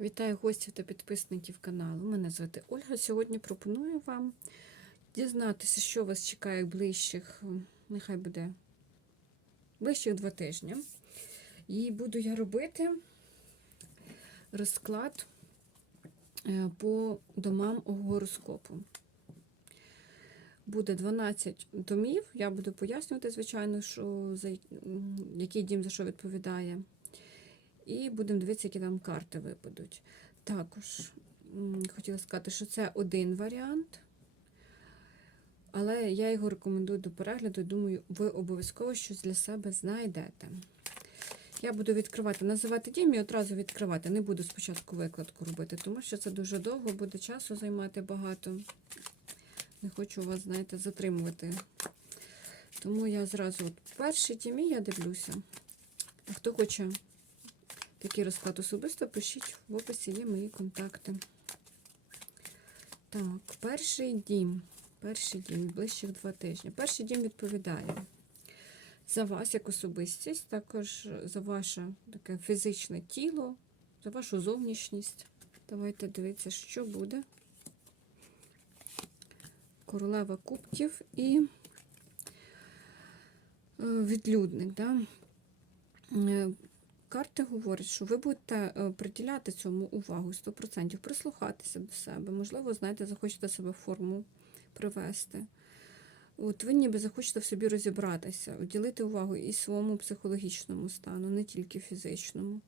Вітаю гостів та підписників каналу. Мене звати Ольга. Сьогодні пропоную вам дізнатися, що вас чекає ближчих, нехай буде ближчих два тижні. І буду я робити розклад е, по домам гороскопу. Буде 12 домів. Я буду пояснювати, звичайно, що за який дім за що відповідає. І будемо дивитися, які там карти випадуть. Також хотіла сказати, що це один варіант, але я його рекомендую до перегляду. Думаю, ви обов'язково щось для себе знайдете. Я буду відкривати, називати дім і одразу відкривати. Не буду спочатку викладку робити, тому що це дуже довго, буде часу займати багато. Не хочу вас, знаєте, затримувати. Тому я зразу от перший дім я дивлюся. А хто хоче такий розклад особисто, пишіть в описі є мої контакти. Так, перший дім. Перший дім ближчих два тижні. Перший дім відповідає за вас як особистість, також за ваше таке фізичне тіло, за вашу зовнішність. Давайте дивитися, що буде. Королева кубків і е, відлюдник. Да? Е, Карти говорять, що ви будете е, приділяти цьому увагу 100%, прислухатися до себе. Можливо, знаєте, захочете себе в форму привести. От ви ніби захочете в собі розібратися, уділити увагу і своєму психологічному стану, не тільки фізичному.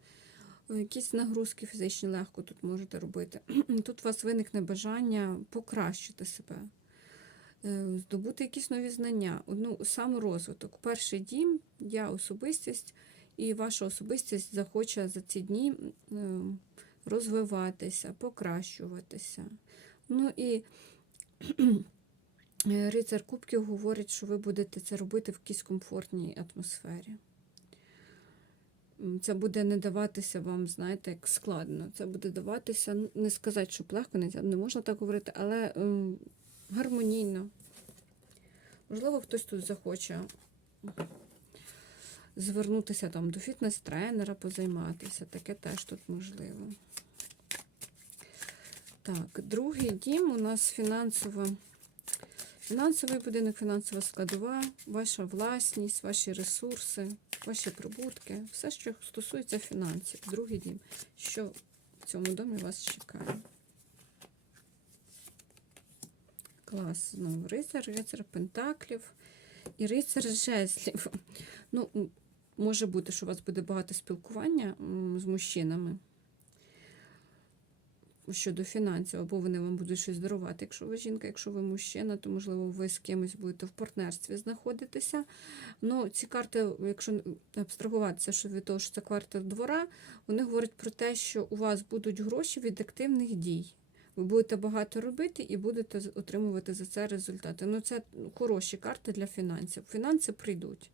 Якісь нагрузки фізичні легко тут можете робити. Тут у вас виникне бажання покращити себе, е, здобути якісь нові знання, одну саморозвиток. Перший дім, я особистість, і ваша особистість захоче за ці дні е, розвиватися, покращуватися. Ну і Е, Рицар Кубків говорить, що ви будете це робити в якійсь комфортній атмосфері. Це буде не даватися вам, знаєте, як складно. Це буде даватися, не сказати, що легко, не, можна так говорити, але гармонійно. Можливо, хтось тут захоче звернутися там до фітнес-тренера, позайматися. Таке теж тут можливо. Так, другий дім у нас фінансова. Фінансовий будинок, фінансова складова, ваша власність, ваші ресурси, ваші прибутки, все, що стосується фінансів. Другий дім. Що в цьому домі вас чекає? Клас. Знову рицар, рицар пентаклів і рицар жезлів. Ну, може бути, що у вас буде багато спілкування з мужчинами щодо фінансів, або вони вам будуть щось дарувати. Якщо ви жінка, якщо ви мужчина, то, можливо, ви з кимось будете в партнерстві знаходитися. Ну, ці карти, якщо абстрагуватися що від того, що це карта двора, вони говорять про те, що у вас будуть гроші від активних дій. Ви будете багато робити і будете отримувати за це результати. Ну, це хороші карти для фінансів. Фінанси прийдуть.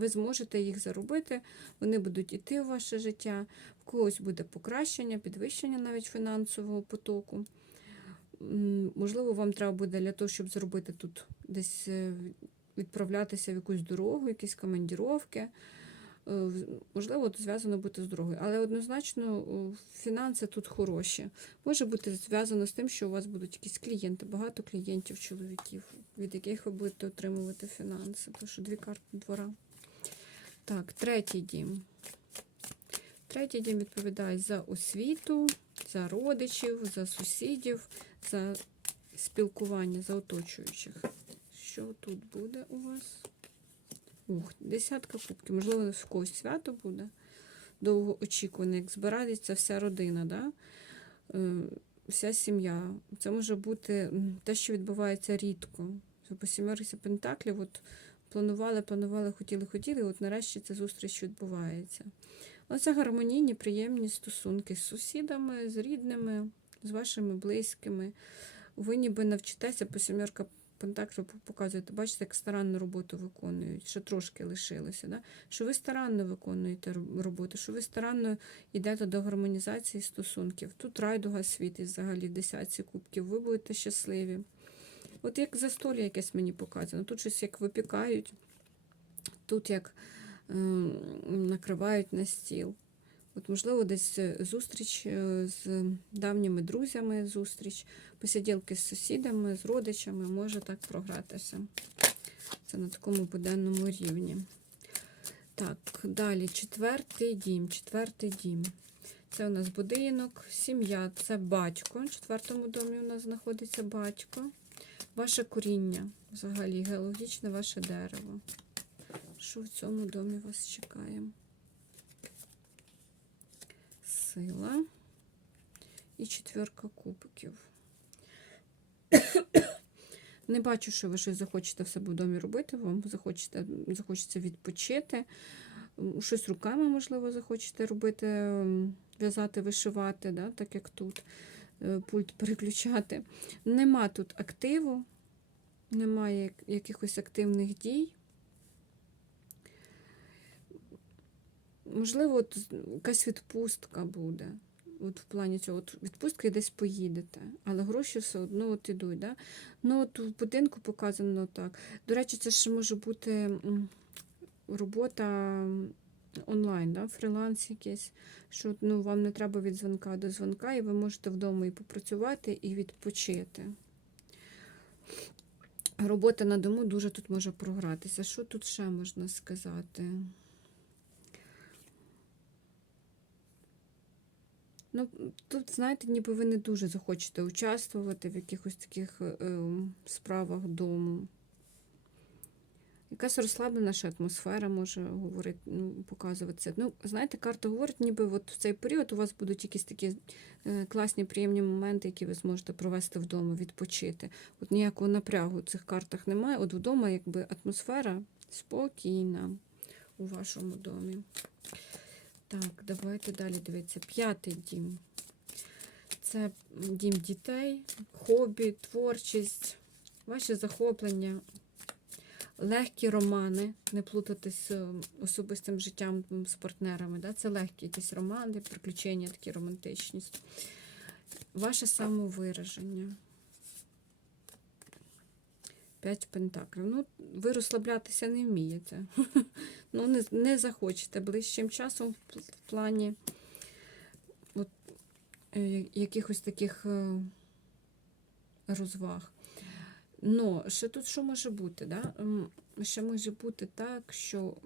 Ви зможете їх заробити, вони будуть йти у ваше життя, в когось буде покращення, підвищення навіть фінансового потоку. Можливо, вам треба буде для того, щоб зробити тут десь е, відправлятися в якусь дорогу, якісь командіровки. Е, Можливо, це зв'язано бути з дорогою. Але однозначно фінанси тут хороші. Може бути зв'язано з тим, що у вас будуть якісь клієнти, багато клієнтів, чоловіків, від яких ви будете отримувати фінанси. Тому що дві карти двора. Так, третій дім. Третій дім відповідає за освіту, за родичів, за сусідів, за спілкування, за оточуючих. Що тут буде у вас? Ух, десятка кубків. Можливо, в когось свято буде. Довго очікуване, як збирається вся родина, да? Е, вся сім'я. Це може бути те, що відбувається рідко. По сімерці пентаклів, от планували, планували, хотіли, хотіли, от нарешті ця зустріч відбувається. Оце гармонійні, приємні стосунки з сусідами, з рідними, з вашими близькими. Ви ніби навчитеся по сімерка Пентаклів показуєте, бачите, як старанну роботу виконують, що трошки лишилося. Да? Що ви старанно виконуєте роботу, що ви старанно йдете до гармонізації стосунків. Тут райдуга світить взагалі десятці кубків, ви будете щасливі. От як застолля якесь мені показано. Тут щось як випікають, тут як ем, накривають на стіл. От, можливо, десь е, зустріч е, з давніми друзями, зустріч, посиділки з сусідами, з родичами, може так програтися. Це на такому буденному рівні. Так, далі четвертий дім. Четвертий дім. Це у нас будинок, сім'я, це батько. В четвертому домі у нас знаходиться батько. Ваше коріння, взагалі, геологічне ваше дерево. Що в цьому домі вас чекає? Сила і четверка кубків. Не бачу, що ви щось захочете в себе в домі робити, вам захочете, захочеться відпочити. Щось руками, можливо, захочете робити, в'язати, вишивати, да, так як тут е, пульт переключати. Нема тут активу, немає якихось активних дій. Можливо, от якась відпустка буде. От в плані цього, от відпустки десь поїдете, але гроші все одно от ідуть. Да? Ну, от в будинку показано так. До речі, це ще може бути робота онлайн, да? фріланс якийсь, що ну, вам не треба від дзвонка до дзвонка, і ви можете вдома і попрацювати, і відпочити. Робота на дому дуже тут може програтися. Що тут ще можна сказати? Ну, тут, знаєте, ніби ви не дуже захочете участвувати в якихось таких е, справах дому. Якась розслаблена ще атмосфера може говорити, ну, показуватися. Ну, знаєте, карта говорить, ніби от в цей період у вас будуть якісь такі е, класні, приємні моменти, які ви зможете провести вдома, відпочити. От ніякого напрягу в цих картах немає. От вдома якби атмосфера спокійна у вашому домі. Так, давайте далі дивитися. П'ятий дім. Це дім дітей, хобі, творчість, ваші захоплення, легкі романи, не плутати з особистим життям з партнерами. Да? Це легкі якісь романи, приключення, такі романтичність. Ваше самовираження. П'ять пентаклів. Ну, ви розслаблятися не вмієте. Ну, не, не захочете ближчим часом в плані от, е, якихось таких е, розваг. Ну, ще тут що може бути? Да? Ще може бути так, що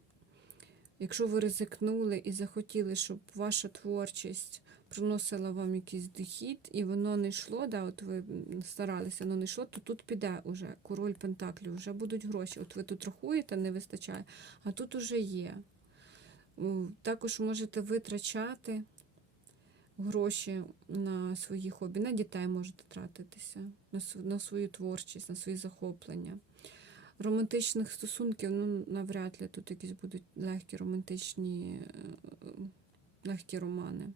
якщо ви ризикнули і захотіли, щоб ваша творчість приносила вам якийсь дохід, і воно не йшло, да, от ви старалися, воно не йшло, то тут піде уже король Пентаклів, вже будуть гроші. От ви тут рахуєте, не вистачає, а тут уже є. Також можете витрачати гроші на свої хобі, на дітей можете тратитися, на, свою творчість, на свої захоплення. Романтичних стосунків, ну, навряд ли тут якісь будуть легкі романтичні, е, легкі романи.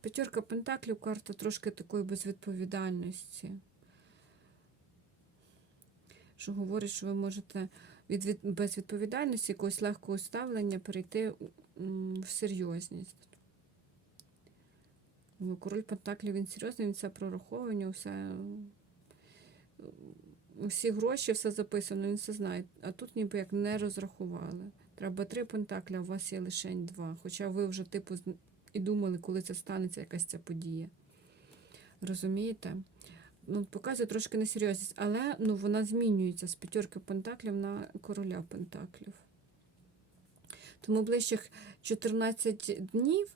П'ятерка Пентаклів карта трошки такої безвідповідальності. Що говорить, що ви можете від, від безвідповідальності, якогось легкого ставлення перейти в серйозність. Ну, Король Пентаклів він серйозний, він все прораховування, все, е, усі гроші, все записано, він все знає. А тут ніби як не розрахували. Треба три пентаклі, а у вас є лише два. Хоча ви вже, типу, і думали, коли це станеться якась ця подія. Розумієте? Ну, показує трошки несерйозність, але ну, вона змінюється з п'ятерки пентаклів на короля пентаклів. Тому ближчих 14 днів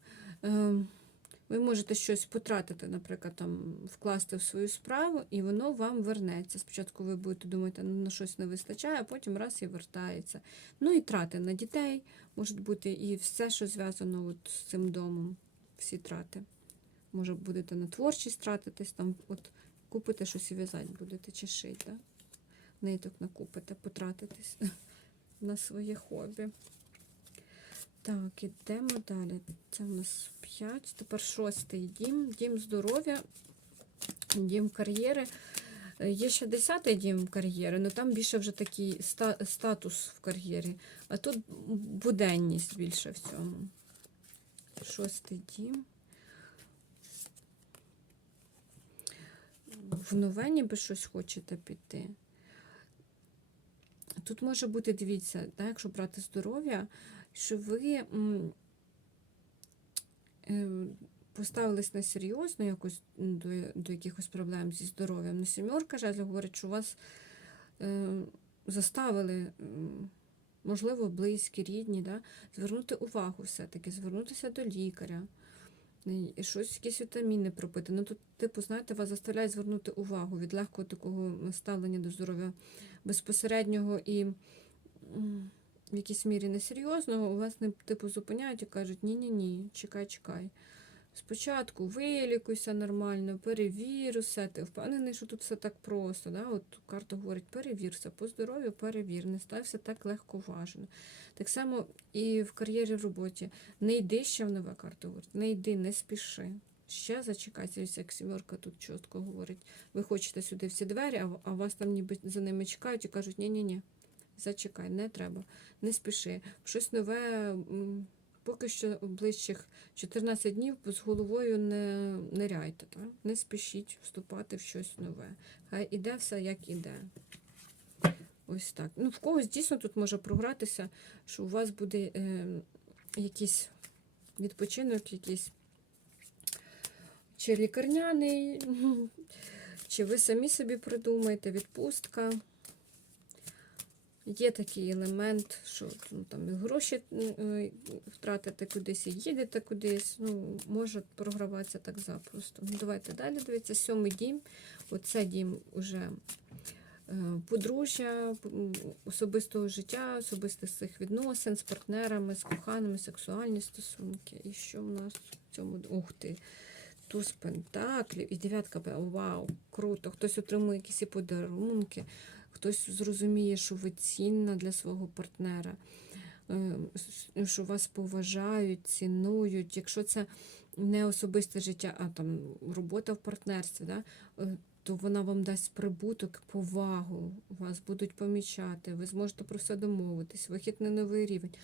е, ви можете щось потратити, наприклад, там, вкласти в свою справу, і воно вам вернеться. Спочатку ви будете думати, ну на щось не вистачає, а потім раз і вертається. Ну і трати на дітей можуть бути і все, що зв'язано от з цим домом, всі трати. Може, будете на творчість тратитись, там, от купите щось і в'язати будете, чи шити. Да? Ниток накупите, потратитись на своє хобі. Так, ідемо далі. Це у нас 5. Тепер шостий дім. Дім здоров'я, дім кар'єри. Е, Є ще десятий дім кар'єри, але там більше вже такий статус в кар'єрі. А тут буденність більше в цьому. Шостий дім. В нове ніби щось хочете піти. Тут може бути, дивіться, так, якщо брати здоров'я, що ви м, е, поставились на серйозно якось до, до якихось проблем зі здоров'ям. Ну, сімерка жезлів говорить, що вас е, заставили, можливо, близькі, рідні, да, звернути увагу все-таки, звернутися до лікаря. І щось, якісь вітаміни пропити. Ну тут, типу, знаєте, вас заставляють звернути увагу від легкого такого ставлення до здоров'я безпосереднього і в якійсь мірі несерйозного, у вас не типу зупиняють і кажуть, ні-ні-ні, чекай, чекай. Спочатку вилікуйся нормально, перевір усе. Ти впевнений, що тут все так просто. Да? От карта говорить, перевірся, по здоров'ю перевір, не стався так легко важно. Так само і в кар'єрі в роботі. Не йди ще в нове карта говорить, не йди, не спіши. Ще зачекайся, як сімерка тут чітко говорить. Ви хочете сюди всі двері, а, вас там ніби за ними чекають і кажуть, ні-ні-ні, зачекай, не треба, не спіши. Щось нове, поки що ближчих 14 днів з головою не ниряйте, так? не спішіть вступати в щось нове. Хай іде все, як іде. Ось так. Ну, в когось дійсно тут може програтися, що у вас буде е, якийсь відпочинок, якийсь чи лікарняний, чи ви самі собі придумаєте, відпустка. Є такий елемент, що ну, там гроші е, втратите кудись і їдете кудись. Ну, може програватися так запросто. Ну, давайте далі дивіться. Сьомий дім. Оце дім уже е, подружжя, особистого життя, особистих цих відносин з партнерами, з коханими, сексуальні стосунки. І що в нас в цьому? Ух ти! Туз пентаклів і дев'ятка. Вау, круто! Хтось отримує якісь подарунки, хтось зрозуміє, що ви цінна для свого партнера, е, що вас поважають, цінують. Якщо це не особисте життя, а там робота в партнерстві, да, е, то вона вам дасть прибуток, повагу, вас будуть помічати, ви зможете про все домовитись, вихід на новий рівень.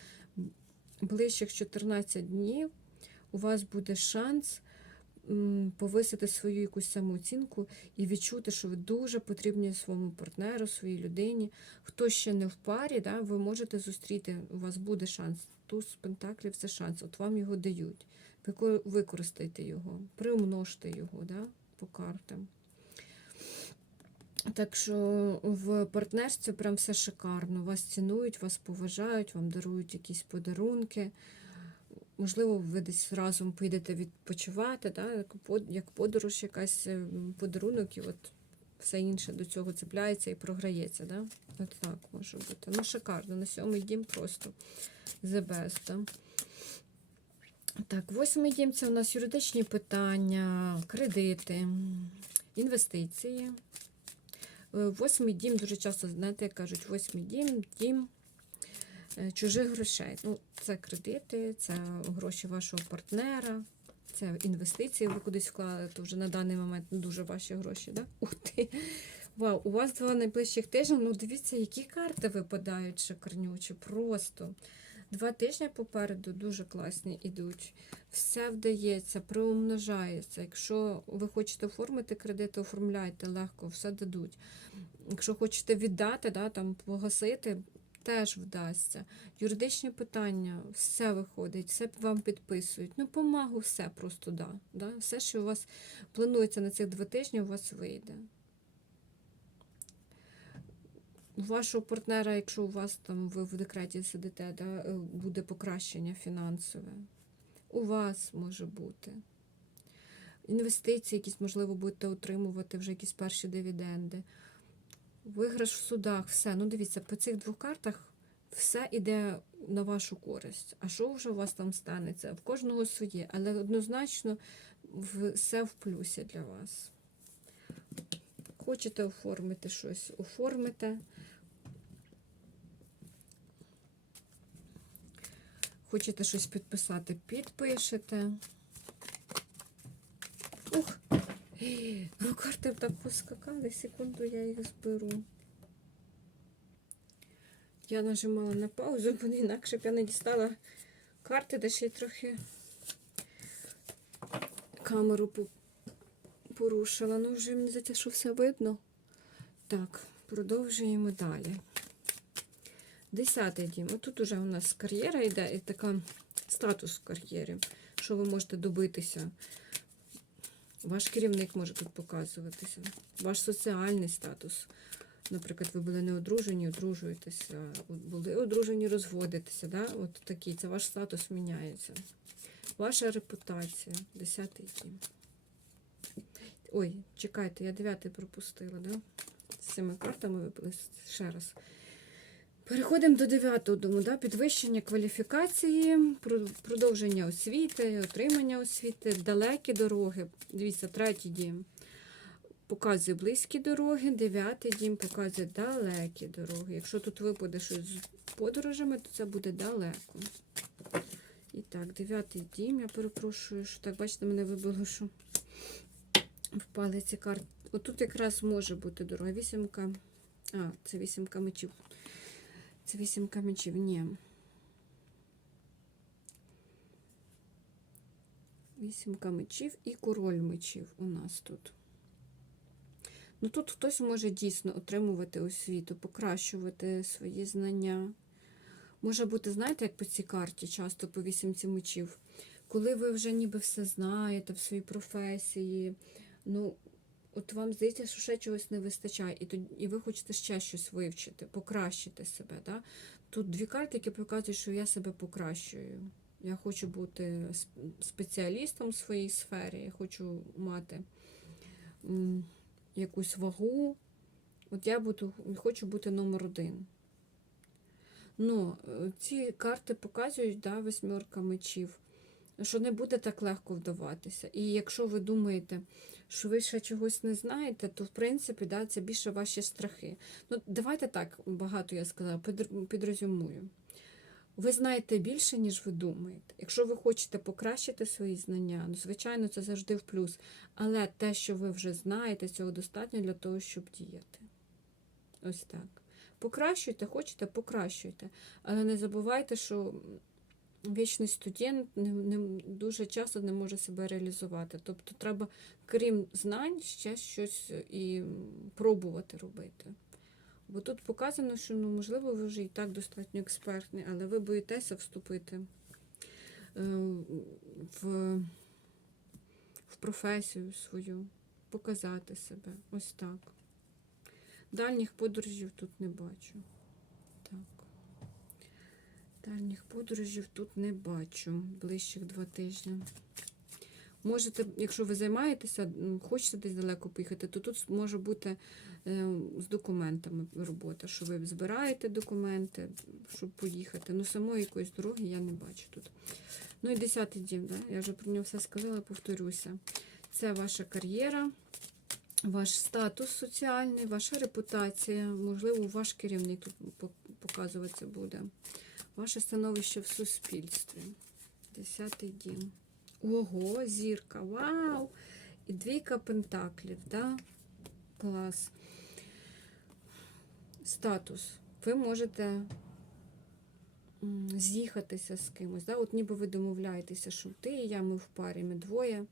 Ближчих 14 днів у вас буде шанс повисити свою якусь самооцінку і відчути, що ви дуже потрібні своєму партнеру, своїй людині. Хто ще не в парі, да, ви можете зустріти, у вас буде шанс. Туз пентаклів це шанс, от вам його дають. Вико- Використайте його, приумножте його да, по картам. Так що в партнерстві прям все шикарно. Вас цінують, вас поважають, вам дарують якісь подарунки. Можливо, ви десь разом поїдете відпочивати, да, як подорож, якась е, подарунок, і от все інше до цього цепляється і програється. Да? От так може бути. Ну, шикарно. На сьомий дім просто the best. Да? Так, восьмий дім це у нас юридичні питання, кредити, інвестиції. Е, Восьмий дім дуже часто, знаєте, як кажуть, восьмий дім, дім чужих грошей. Ну, це кредити, це гроші вашого партнера, це інвестиції, ви кудись вклали, то вже на даний момент не дуже ваші гроші, да? Ух ти! Вау, у вас два найближчих тижні. Ну, дивіться, які карти випадають шикарнючі. Просто. Два тижні попереду дуже класні ідуть. Все вдається, приумножається. Якщо ви хочете оформити кредит, оформляйте легко, все дадуть. Якщо хочете віддати, да, там, погасити, теж вдасться. Юридичні питання, все виходить, все вам підписують. Ну, помагу, все просто да. да. Все, що у вас планується на цих два тижні, у вас вийде. У вашого партнера, якщо у вас там ви в декреті сидите, да, е, буде покращення фінансове. У вас може бути. Інвестиції, якісь, можливо, будете отримувати вже якісь перші дивіденди. Виграш в судах, все. Ну, дивіться, по цих двох картах все йде на вашу користь. А що вже у вас там станеться? В кожного своє, але однозначно все в плюсі для вас. Хочете оформити щось, оформите. Хочете щось підписати, підпишете. Ух! Ну, карти так поскакали, секунду я їх зберу. Я нажимала на паузу, бо інакше б я не дістала карти, де ще й трохи камеру порушила. Ну, вже мені здається, що все видно. Так, продовжуємо далі. Десятий дім. Отут уже у нас кар'єра йде і така статус в кар'єрі. що ви можете добитися. Ваш керівник може тут показуватися, ваш соціальний статус. Наприклад, ви були не одружені, одружуєтеся, були одружені, розводитеся. Да? От такий, це ваш статус міняється. Ваша репутація, 10 дім. Ой, чекайте, я дев'ятий пропустила, да? З цими картами випали ще раз. Переходимо до дев'ятого дому, да? підвищення кваліфікації, продовження освіти, отримання освіти, далекі дороги. Дивіться, третій дім показує близькі дороги, дев'ятий дім показує далекі дороги. Якщо тут випаде щось з подорожами, то це буде далеко. І так, дев'ятий дім, я перепрошую, що так, бачите, мене вибило, що впали ці карти. Отут якраз може бути дорога. Вісімка. А, це вісімка мечів. Це вісімка мечів. Ні. Вісімка мечів і король мечів у нас тут. Ну тут хтось може дійсно отримувати освіту, покращувати свої знання. Може бути, знаєте, як по цій карті, часто по вісімці мечів, коли ви вже ніби все знаєте в своїй професії, ну, от вам здається, що ще чогось не вистачає, і, тоді, і ви хочете ще щось вивчити, покращити себе. Да? Тут дві карти, які показують, що я себе покращую. Я хочу бути спеціалістом в своїй сфері, я хочу мати м, якусь вагу. От я буду, хочу бути номер один. Ну, е, ці карти показують, да, восьмерка мечів, що не буде так легко вдаватися. І якщо ви думаєте, що ви ще чогось не знаєте, то в принципі да, це більше ваші страхи. Ну, давайте так, багато я сказала, підр- підрозумую. Ви знаєте більше, ніж ви думаєте. Якщо ви хочете покращити свої знання, ну, звичайно, це завжди в плюс. Але те, що ви вже знаєте, цього достатньо для того, щоб діяти. Ось так. Покращуйте, хочете, покращуйте. Але не забувайте, що вічний студент не, не, дуже часто не може себе реалізувати. Тобто треба, крім знань, ще щось і пробувати робити. Бо тут показано, що ну, можливо, ви вже і так достатньо експертні, але ви боїтеся вступити е, в, в професію свою, показати себе. Ось так. Дальніх подорожів тут не бачу. Дальніх подорожів тут не бачу. Ближчих два тижні. Можете, якщо ви займаєтеся, хочете десь далеко поїхати, то тут може бути е, з документами робота, що ви збираєте документи, щоб поїхати. Ну, самої якоїсь дороги я не бачу тут. Ну і десятий дім, да? я вже про нього все сказала, повторюся. Це ваша кар'єра, ваш статус соціальний, ваша репутація, можливо, ваш керівник тут показуватися буде. Ваше становище в суспільстві. Десятий дім. Ого, зірка, вау! І двійка пентаклів, да? Клас. Статус. Ви можете з'їхатися з кимось. Да? От ніби ви домовляєтеся, що ти і я, ми в парі, ми двоє.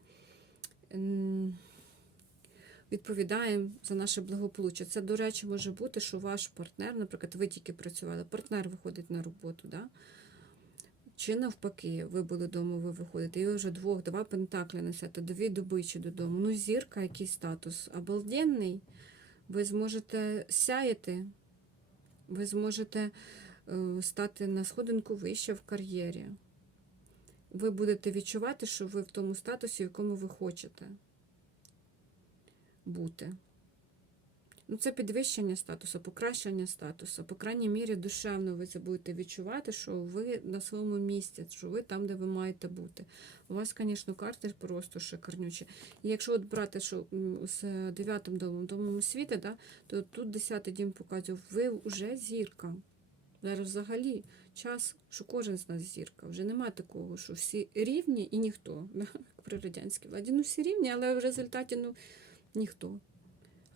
Відповідаємо за наше благополуччя. Це, до речі, може бути, що ваш партнер, наприклад, ви тільки працювали, партнер виходить на роботу, да? чи навпаки, ви були вдома, ви виходите, і ви вже двох, два пентаклі несете, дві добичі додому. Ну, зірка, який статус? Обалденний. Ви зможете сяяти, ви зможете е, стати на сходинку вище в кар'єрі. Ви будете відчувати, що ви в тому статусі, в якому ви хочете бути. Ну, це підвищення статусу, покращення статусу. По крайній мірі, душевно ви це будете відчувати, що ви на своєму місці, що ви там, де ви маєте бути. У вас, звісно, карти просто шикарнючі. І якщо от брати, що з дев'ятим домом, домом освіти, да, то тут десятий дім показує, ви вже зірка. Зараз взагалі час, що кожен з нас зірка. Вже немає такого, що всі рівні і ніхто. Як при радянській владі. Ну, всі рівні, але в результаті ну, ніхто.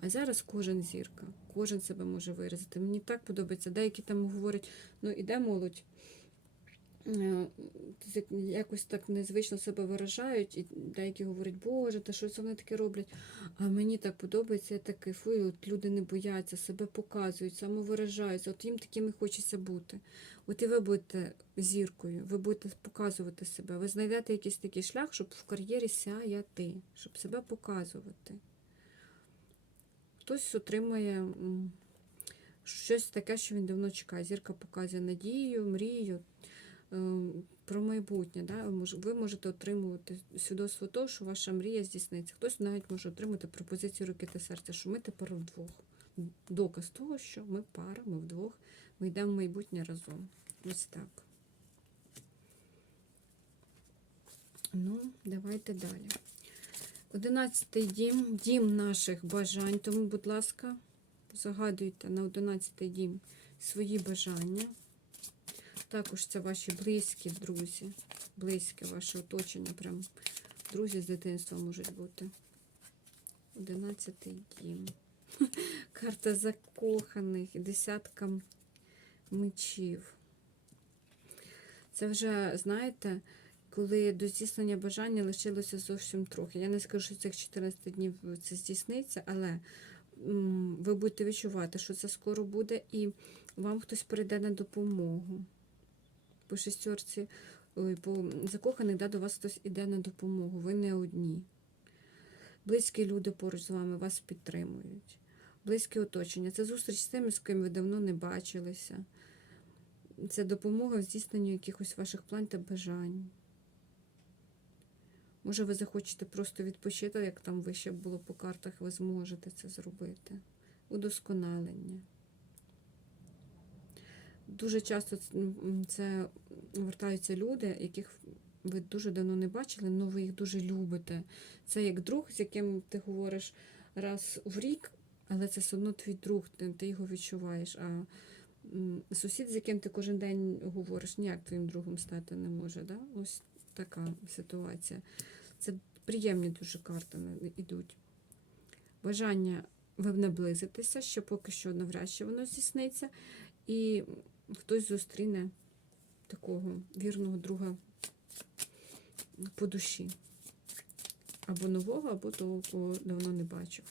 А зараз кожен зірка, кожен себе може виразити. Мені так подобається. Деякі там говорять, ну іде молодь, е, якось так незвично себе виражають, і деякі говорять, Боже, та що це вони таке роблять? А мені так подобається, я так кайфую, от люди не бояться, себе показують, самовиражаються, от їм такими хочеться бути. От і ви будете зіркою, ви будете показувати себе, ви знайдете якийсь такий шлях, щоб в кар'єрі сяяти, щоб себе показувати. Хтось отримає щось таке, що він давно чекає. Зірка показує надію, мрію е, про майбутнє. Да? Ви можете отримувати свідоцтво того, що ваша мрія здійсниться. Хтось навіть може отримати пропозицію руки та серця, що ми тепер вдвох. Доказ того, що ми пара, ми вдвох, ми йдемо в майбутнє разом. Ось так. Ну, давайте далі. Одинадцятий дім, дім наших бажань. Тому, будь ласка, загадуйте на одинадцятий дім свої бажання. Також це ваші близькі друзі, близьке ваше оточення, прям друзі з дитинства можуть бути. Одинадцятий дім. Карта закоханих, і десятка мечів. Це вже, знаєте, коли до здійснення бажання лишилося зовсім трохи. Я не скажу, що цих 14 днів це здійсниться, але ви будете відчувати, що це скоро буде, і вам хтось прийде на допомогу. По шестерці, ой, по закоханих, да, до вас хтось іде на допомогу. Ви не одні. Близькі люди поруч з вами вас підтримують. Близьке оточення. Це зустріч з тими, з ким ви давно не бачилися. Це допомога в здійсненню якихось ваших план та бажань. Може, ви захочете просто відпочити, як там вище було по картах, ви зможете це зробити. Удосконалення. Дуже часто це вертаються люди, яких ви дуже давно не бачили, але ви їх дуже любите. Це як друг, з яким ти говориш раз в рік, але це все одно твій друг, ти, його відчуваєш. А сусід, з яким ти кожен день говориш, ніяк твоїм другом стати не може. Да? Ось така ситуація. Це приємні дуже карти йдуть. Бажання ви наблизитеся, що поки що навряд чи воно здійсниться. І хтось зустріне такого вірного друга по душі. Або нового, або того, кого давно не бачив.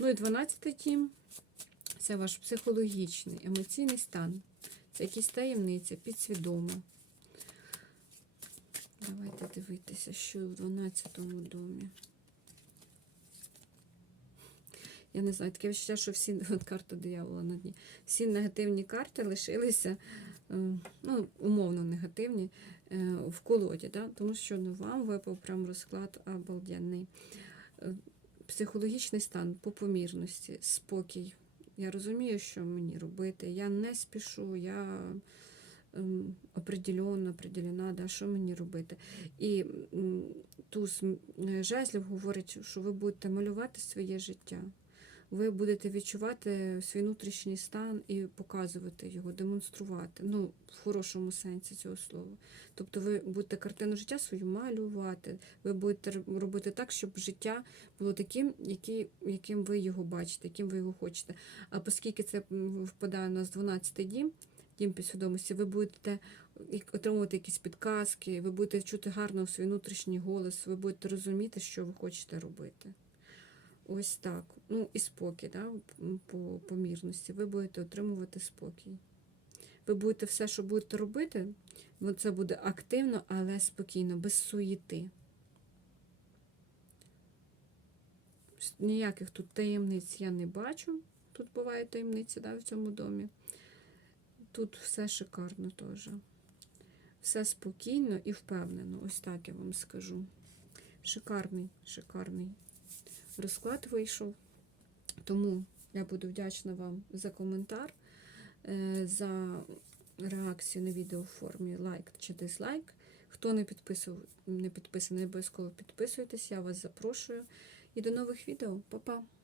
Ну і 12 дім це ваш психологічний, емоційний стан. Це якісь таємниці, підсвідоме. Давайте дивитися, що в 12 домі. Я не знаю, таке відчуття, що всі от карта диявола на дні. Всі негативні карти лишилися, е, ну, умовно негативні, е, в колоді, да? тому що ну, вам випав прям розклад обалденний. Е, Психологічний стан по помірності, спокій. Я розумію, що мені робити. Я не спішу, я определенно, определена, да, що мені робити. І туз жезлів говорить, що ви будете малювати своє життя. Ви будете відчувати свій внутрішній стан і показувати його, демонструвати. Ну, в хорошому сенсі цього слова. Тобто ви будете картину життя свою малювати. Ви будете робити так, щоб життя було таким, який, яким ви його бачите, яким ви його хочете. А оскільки це впадає у нас 12 дім, дім підсвідомості, ви будете отримувати якісь підказки, ви будете чути гарно свій внутрішній голос, ви будете розуміти, що ви хочете робити. Ось так. Ну і спокій, да? по помірності. Ви будете отримувати спокій. Ви будете все, що будете робити, це буде активно, але спокійно, без суєти. Ніяких тут таємниць я не бачу. Тут бувають таємниці да, в цьому домі. Тут все шикарно теж. Все спокійно і впевнено. Ось так я вам скажу. Шикарний, шикарний розклад вийшов. Тому я буду вдячна вам за коментар, е, за реакцію на відео в формі лайк чи дизлайк. Хто не підписав, не підписаний, обов'язково підписуйтесь. Я вас запрошую. І до нових відео. Па-па!